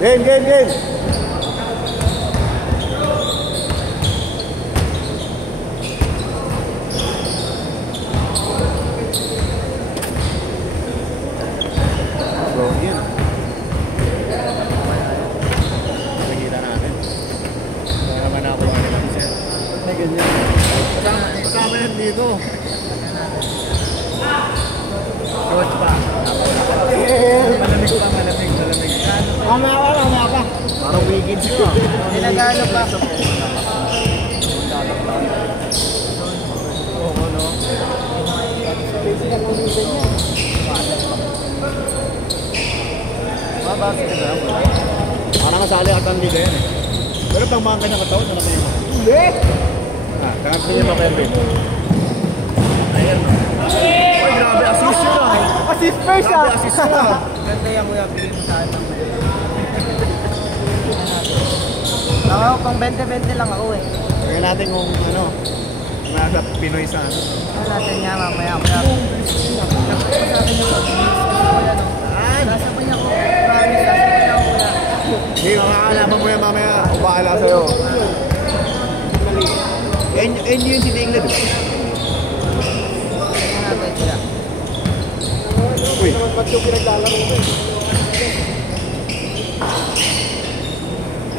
Game, game, game. Kasama yan dito. Coach pa. Malamig pa, malamig. Mamaya pa. Parang weekend siya. Ginagano pa. Oo, no? Mabasa ka na. Parang kasali at ang liga yan eh. Pero pang mga kanyang kataon, ano kayo? Hindi. Tangat niya ba kayo, Ben? Ayan. Ay, grabe, assist yun ah. Assist first ah. Grabe, assist yun ah. Ganda yan kuya, bigyan mo sa akin. Ako, pang 20-20 lang ako eh. Tingnan natin kung ano, nasa Pinoy sa ano. Ano natin niya mamaya. Sabi niyo, sasabihin ako, promise, sasabihin ako kuya. Hindi, makakalaman mo yan mamaya. Kung bahala sa'yo. And yun si Tinglet. Ano natin siya? Uy. Ba't yung pinaglalaro mo eh?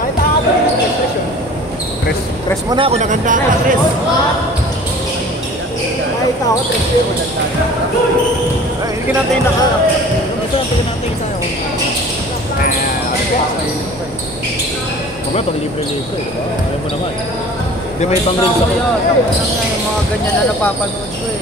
Kahit ako yung Press mo na kung naganda ka. Press. kahit ako, 3-0. Ay, hindi ka natin naka. Gusto natin natin sa'yo. Kumaya pag libre-libre. Ayaw mo naman. Hindi may pang rin sa ko. Yung mga ganyan na napapanood ko eh.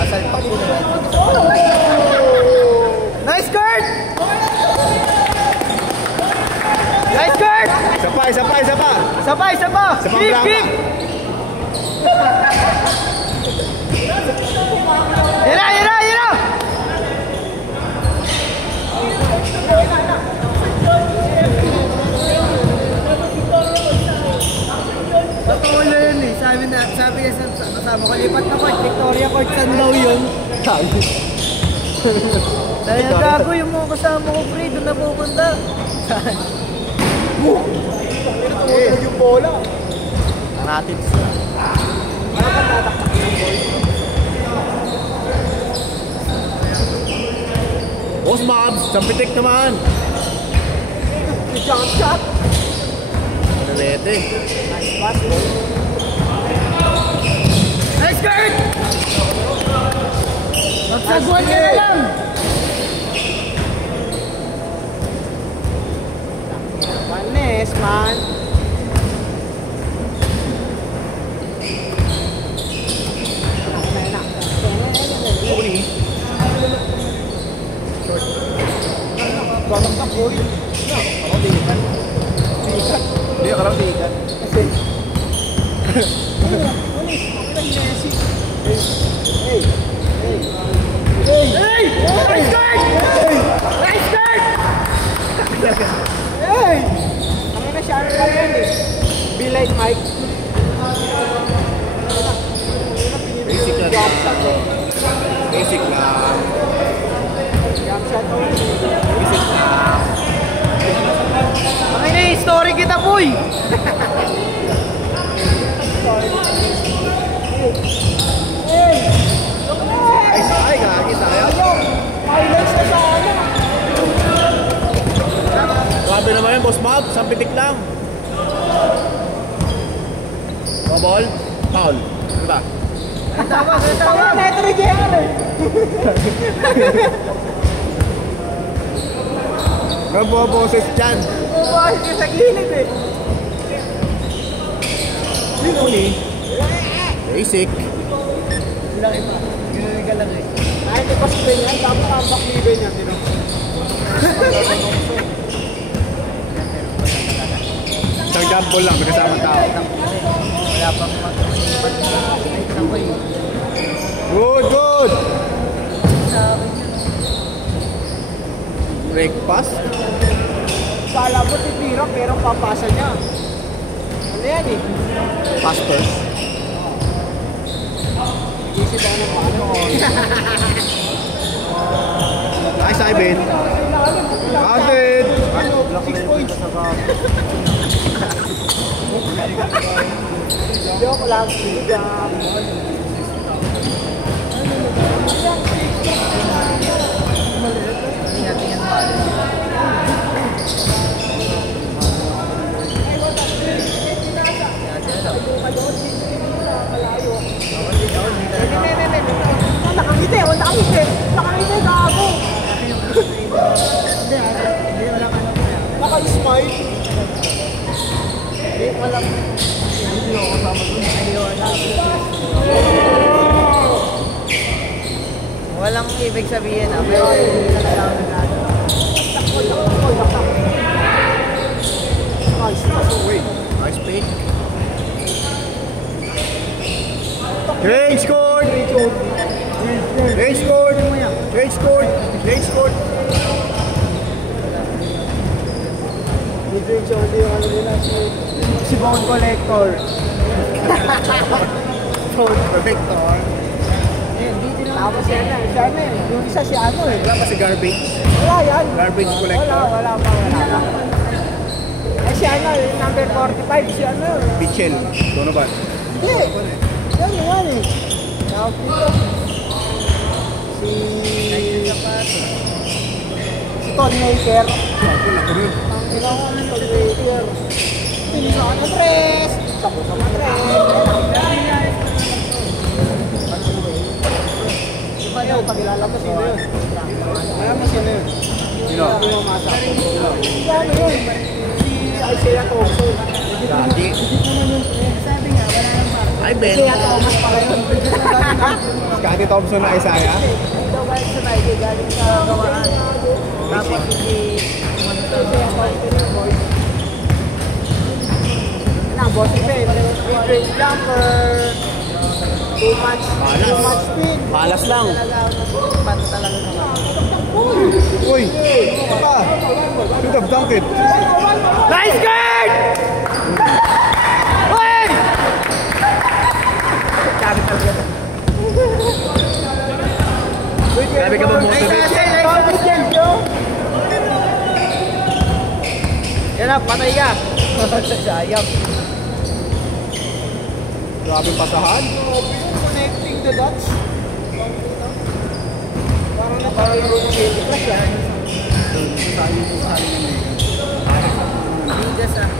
Asal pa ko na. Nice guard! Nice guard! Isa pa, isa pa, isa pa. Isa pa, isa pa! Isa pang Keep, blanca. keep! Yira, yira, yira! Totoo na yun eh. Sabi niya sa kasama ko, lipat na court, Victoria Court, saan daw yun? Dahil gago yung mga kasama ko, pre, doon na pupunta. Yung bola. Natin sila. Boss Mobs, champitik naman. Jump shot. Pwede. Nice pass, boy. Nice guard! Magsaguan ka na lang! Manes, man. Uli. Bakit ka, boy? Ako ligan. Bigat. Hindi, akarang ligan. Kasi... Hey! Hey! Hey! Hey! Nice guard! Nice guard! Hey! Ang ina siya pa yan eh. Be like Mike. Basic lang. Jump shot eh. Basic lang. Jump shot oh. Basic lang. Ang ina, story kita, boy! Hey! Ay, gagi, sayang. Highlights na sa ano. Grabe naman yun, Boss Mob. Sampitik lang. Ball. Foul. Diba? Tama, tama! Tama, neto rin kaya ano eh. Naboboses dyan. Bakit ka sa gilid eh. Yun uli. Basic. Ginawin ka lang eh. Kahit ipaspray yan, dapat tambak libre niya. Sino? Isang jump ball lang, may kasamang tao. Wala pang mag-ipat na ako eh. Good, good! Break pass. Kala mo titira pero papasa niya. Ano yan eh? Pass first. Isip ako ng paano. Nice, Ivan. Added! 6 points. Joke lang. Nakangiti, nakangiti, gago. Naka-smile. Walang ibig sabihin pero hindi na kailangan natin. Nice pick. Range scored! Range scored! Range scored! Range scored! Si Bone Collector. Bone Collector. Tapos yan na, yung isa si ano eh. Wala pa si Garbage? Wala yan. Garbage Collector? Wala pa. Eh si ano, yung number 45, si ano. Mitchell. Donovan. Hindi. Yan eh. Tawag dito. Si Ton Maker. Ang ginawa ng Ton Maker. Pinisakan ng tres. Tapos sa mga tres. Ayun, pagkilala mo sino yun? Alam mo sino yun? Sino? Yung masa. Ano yun? Si Isaiah Thompson. Dati. Sabi nga, wala nang pa. Ay, Ben. Isaiah Thomas pala yun. Scotty Thompson na Isaiah. Ito guys sa Nike, galing sa gawaan. Tapos hindi Isaiah Thompson yung boy. Ang bossing pa eh. Mid-range jumper. Too much speed. Malas lang. Pato talaga naman. Uy! Ito pa! Should have dunked it. Nice guard! Uy! Sabi talaga. Grabe ka ba motivate? Yan na, patay ka. Sayang. Grabe pasahan. Connecting the dots. Parang nakalaro ng Candy Crush yan. Bigas ah.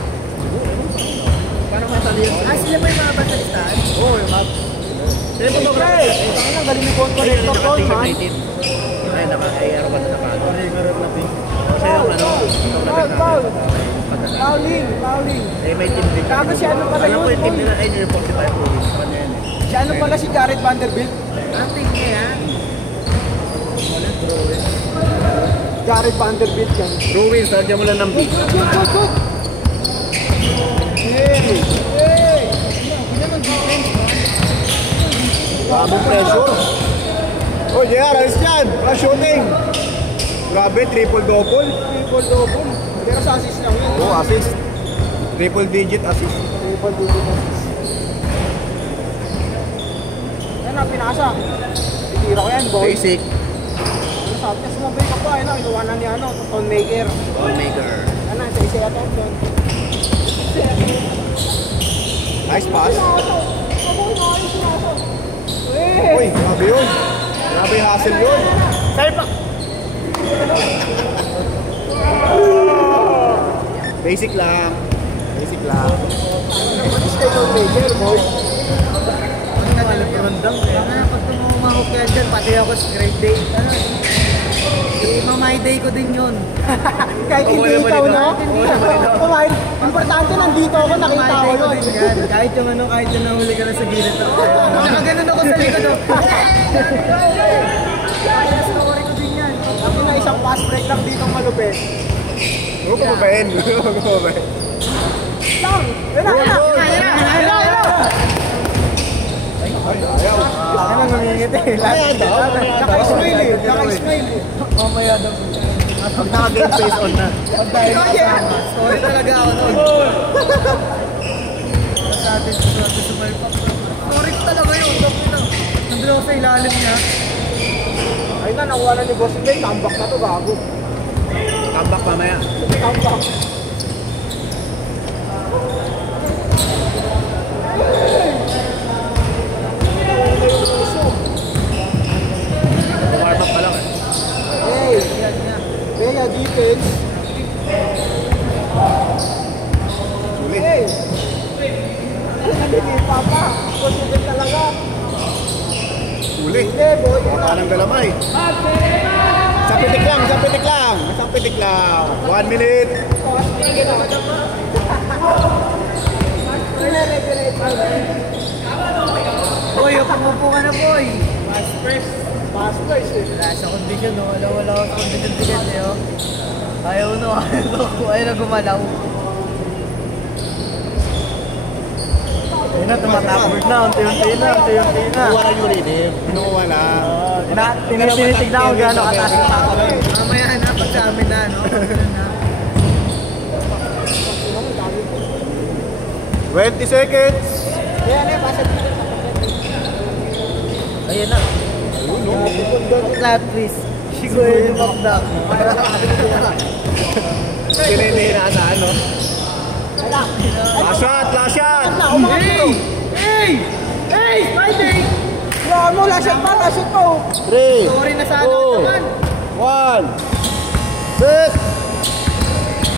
Parang matali yun. Sila ba yung mga basalitan? Oo, yung map. Sino po ba? Ang galing ni Connector Paul, man. Ay, naka-AR ba na nakano? Paul. Fouling. Eh, may team din. Tapos si ano pala Alam ko yun? yung team nila, ay, yung 45 police. Paano yan eh? Si ano pala si Jared Vanderbilt? Ang tingin yan. Jared Vanderbilt yan. Ruins, lagyan mo lang ng beat. Good. Hey! Grabing pressure. Oh, yeah, ayos yan. Wala shooting. Grabe, triple-double. Pero sa assist lang yun. Oo, assist. Triple digit assist. Yan na, pinasa. Titira ko yan, boy. Basic. Ano sabi niya, sumabay ka pa. Inuwanan ni Ton Maker. Maker. Ano, sa Isaiah Thompson. Nice pass. Uy! Uy, grabe yun. Grabe yung hustle yun. Sa'yo pa! Basic lang. Stay Ton Maker, boy. Pag tumumahok yan dyan, pati ako sa grade day. Mamay day ko din yun. Kahit hindi ikaw, no? Kumain. Importante, nandito ako, nakita ko yun. Kahit yung nahuli ka na sa gilid. Nakaganon ako sa likod. Kaya story ko din yan. Ako na isang fast break lang dito malupit. Huwag ko pabayin. Lang! Yan na! Ayaw. Ano ngingiti? Naka-smile eh. Mamaya daw. Pag naka-game face on na. Story talaga ako nun. Sa atin sa Super Pop. Story ko talaga yun. Nandun ako sa ilalim niya. Ay na, nakuha na ni Boss Bay. Comeback na to, gago. Comeback mamaya. Comeback. Warm up pa lang eh. Hey! Kaya defense. Hey! Hindi papa. Positive talaga. Uli. Hindi, boy. Parang galamay. Isang pitik lang. 1 minute. Boy, upo ka na, boy. Pass first eh. Wala sa kondisyon, no? Wala ako sa kondisyon ticket, eh, oh. Ayaw na gumalaw. Ayun na, tumatapos na, unti-unti na. Wala yung rhythm. Wala. Tinitig na ako gano'ng kataas yung tako. Mamaya na, pag sa amin na, no? 20 seconds. Kaya na, pass it. Ayun na. Flat please. Siguro yung bakdak. Sininihin na ano. Last shot! Hey! Spider! Wala mo, last shot pa. 3, Sorry na sana naman. 1, set!